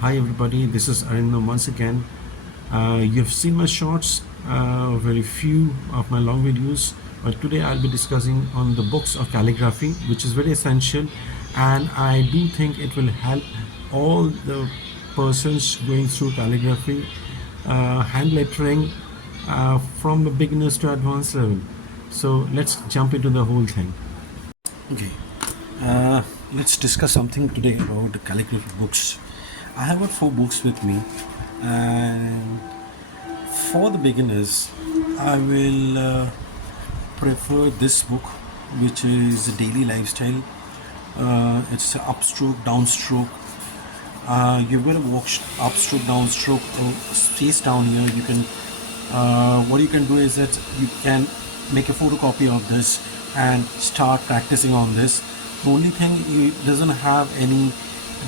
Hi everybody, this is Arindam once again. You've seen my shorts, very few of my long videos, but today I'll be discussing on the books of calligraphy, which is very essential, and I do think it will help all the persons going through calligraphy, hand lettering, from the beginners to advanced level. So let's jump into the whole thing. Okay, let's discuss something today about the calligraphy books. I have got four books with me, and for the beginners, I will prefer this book, which is Daily Lifestyle. It's upstroke, downstroke. You've got to watch upstroke, downstroke, space down here. You can, what you can do is that you can make a photocopy of this and start practicing on this. The only thing, it doesn't have any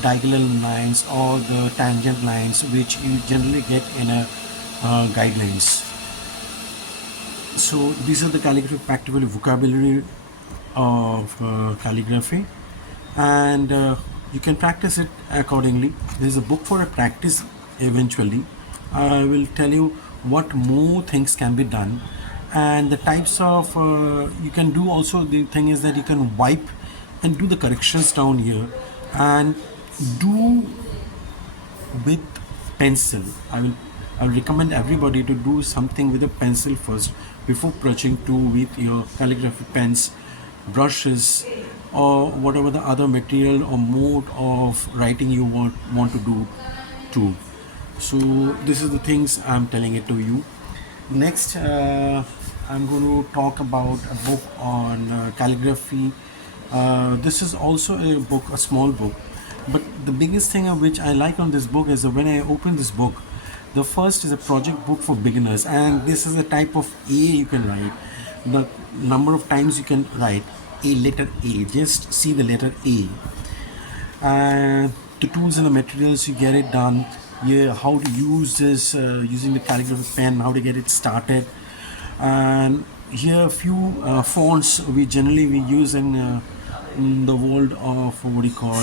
diagonal lines or the tangent lines which you generally get in a guidelines. So these are the calligraphy practical vocabulary of calligraphy, and you can practice it accordingly. There's a book for a practice. Eventually I will tell you what more things can be done and the types of you can do. Also, the thing is that you can wipe and do the corrections down here and do with pencil. I will recommend everybody to do something with a pencil first before approaching to with your calligraphy pens, brushes, or whatever the other material or mode of writing you want to do too. So this is the things I'm telling it to you. Next, I'm going to talk about a book on calligraphy. This is also a book, a small book, but the biggest thing of which I like on this book is that when I open this book, the first is a project book for beginners, and this is a type of A you can write. The number of times you can write a letter A, just see the letter A. The tools and the materials you get it done, yeah, how to use this using the calligraphy pen, how to get it started, and here a few fonts we use in the world of what do you call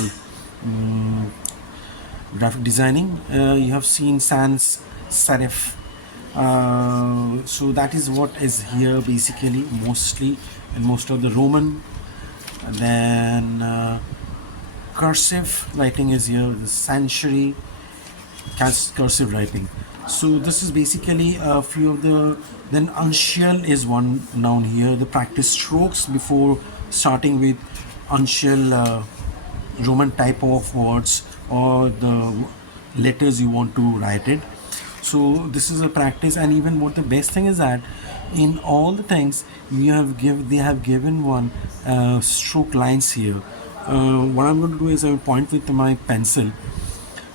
graphic designing. You have seen sans serif, so that is what is here basically mostly, and most of the Roman, and then cursive writing is here, the century cursive writing. So this is basically a few of the. Then uncial is one down here, the practice strokes before starting with uncial Roman type of words or the letters you want to write it. So this is a practice, and even what the best thing is that in all the things they have given one stroke lines here. What I'm going to do is I will point with my pencil,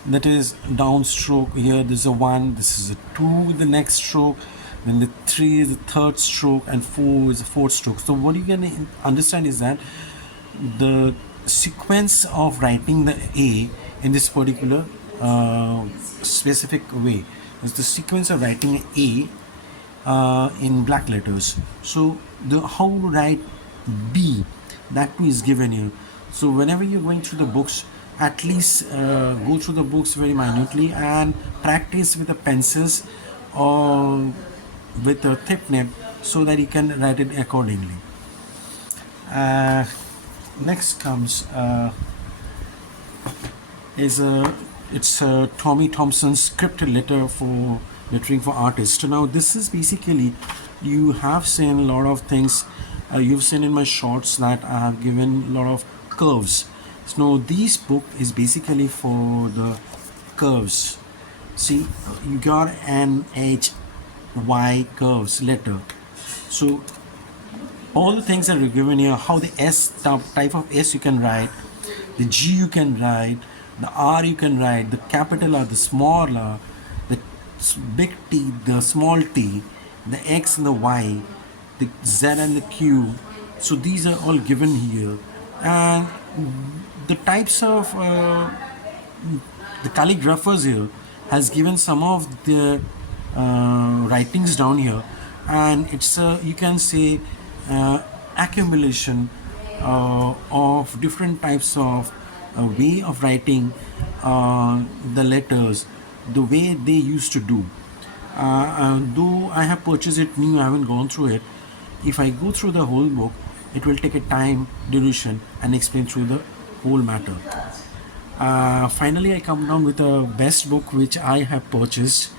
that is downstroke. Here there's a 1, this is a 2 with the next stroke, then the 3 is the third stroke, and 4 is the fourth stroke. So what you can understand is that the sequence of writing the A in this particular specific way is the sequence of writing A in black letters. So the how to write B, that too is given here. So whenever you're going through the books, at least go through the books very minutely and practice with the pencils or with a tip nib so that you can write it accordingly. uh, Next comes is a it's a Tommy Thompson's scripted letter for lettering for artists. So now this is basically, you have seen a lot of things, you've seen in my shorts that I have given a lot of curves. So this book is basically for the curves. See, you got an H Y curves letter. So all the things that are given here, how the S type of S you can write, the G you can write, the R you can write, the capital R, the small r, the big T, the small t, the X and the Y, the Z and the Q. So these are all given here, and the types of the calligraphers here has given some of the writings down here, and it's a, you can say, accumulation of different types of a way of writing the letters the way they used to do. Though I have purchased it new, I haven't gone through it. If I go through the whole book, it will take a time, duration, and explain through the whole matter. Finally, I come down with a best book which I have purchased,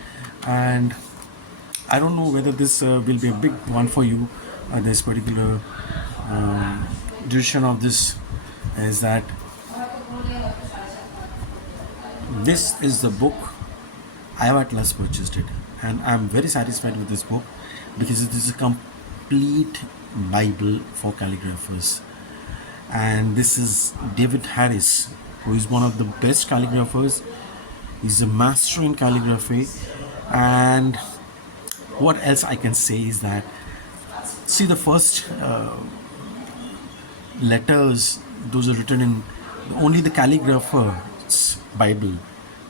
and I don't know whether this will be a big one for you. This particular decision of this is that this is the book I have at last purchased it, and I'm very satisfied with this book because it is a complete Bible for calligraphers. And this is David Harris, who is one of the best calligraphers. He's a master in calligraphy, and what else I can say is that see the first letters, those are written in only the calligrapher's Bible.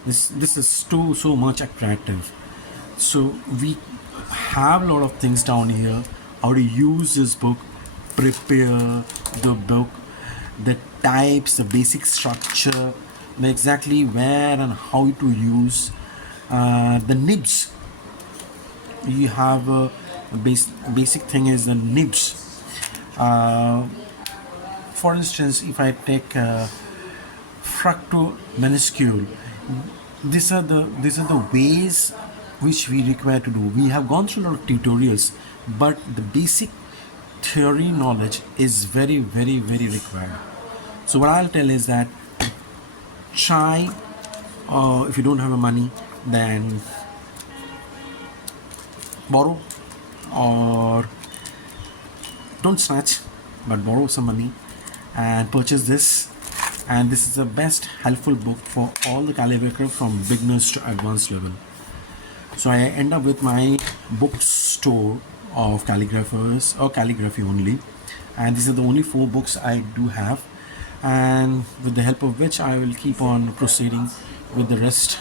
This is so much attractive. So we have a lot of things down here. How to use this book, prepare the book, the types, the basic structure, exactly where and how to use the nibs. You have a basic thing is the nibs. For instance, if I take fructo minuscule, these are the ways which we require to do. We have gone through a lot of tutorials, but the basic theory knowledge is very required. So what I'll tell is that try, if you don't have the money, then borrow, or don't snatch, but borrow some money and purchase this. And this is the best helpful book for all the calligrapher from beginners to advanced level. So I end up with my bookstore of calligraphers or calligraphy only, and these are the only 4 books I do have, and with the help of which I will keep on proceeding with the rest